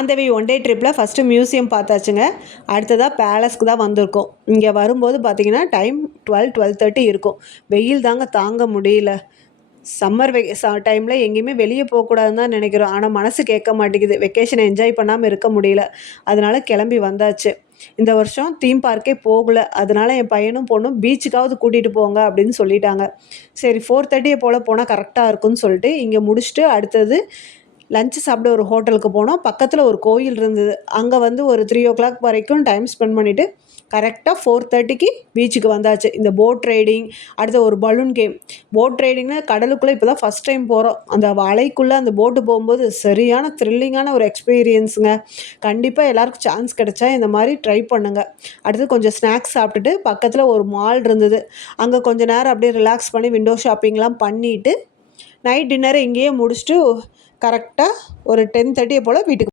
On the way one day ட்ரிப்பில் first museum பார்த்தாச்சுங்க. அடுத்ததாக பேலஸ்க்கு தான் வந்திருக்கோம். இங்கே வரும்போது பார்த்திங்கன்னா டைம் 12:30 இருக்கும். வெயில் தாங்க தாங்க முடியல. சம்மர் டைமில் எங்கேயுமே வெளியே போகக்கூடாதுன்னு தான் நினைக்கிறோம். ஆனால் மனசு கேட்க மாட்டேங்குது. வெக்கேஷனை என்ஜாய் பண்ணாமல் இருக்க முடியல. அதனால் கிளம்பி வந்தாச்சு. இந்த வருஷம் தீம் பார்க்கே போகல. அதனால் என் பையனும் பொண்ணும் பீச்சுக்காவது கூட்டிகிட்டு போங்க அப்படின்னு சொல்லிட்டாங்க. சரி 4:30 போல் போனால் கரெக்டாக இருக்கும்னு சொல்லிட்டு இங்கே முடிச்சுட்டு அடுத்தது லஞ்சு சாப்பிட ஒரு ஹோட்டலுக்கு போனோம். பக்கத்தில் ஒரு கோயில் இருந்தது. அங்கே வந்து ஒரு 3:00 வரைக்கும் டைம் ஸ்பெண்ட் பண்ணிவிட்டு கரெக்டாக 4:30க்கு பீச்சுக்கு வந்தாச்சு. இந்த போட் ரைடிங், அடுத்த ஒரு பலூன் கேம். போட் ரைடிங்னா கடலுக்குள்ளே இப்போ தான் ஃபஸ்ட் டைம் போகிறோம். அந்த அலைக்குள்ளே அந்த போட்டு போகும்போது சரியான த்ரில்லிங்கான ஒரு எக்ஸ்பீரியன்ஸுங்க. கண்டிப்பாக எல்லாருக்கும் சான்ஸ் கிடைச்சா இந்த மாதிரி ட்ரை பண்ணுங்கள். அடுத்து கொஞ்சம் ஸ்நாக்ஸ் சாப்பிட்டுட்டு பக்கத்தில் ஒரு மால் இருந்தது. அங்கே கொஞ்சம் நேரம் அப்படியே ரிலாக்ஸ் பண்ணி விண்டோ ஷாப்பிங்லாம் பண்ணிவிட்டு நைட் டின்னரை இங்கேயே முடிச்சுட்டு கரெக்டாக ஒரு 10:30 போல் வீட்டுக்கு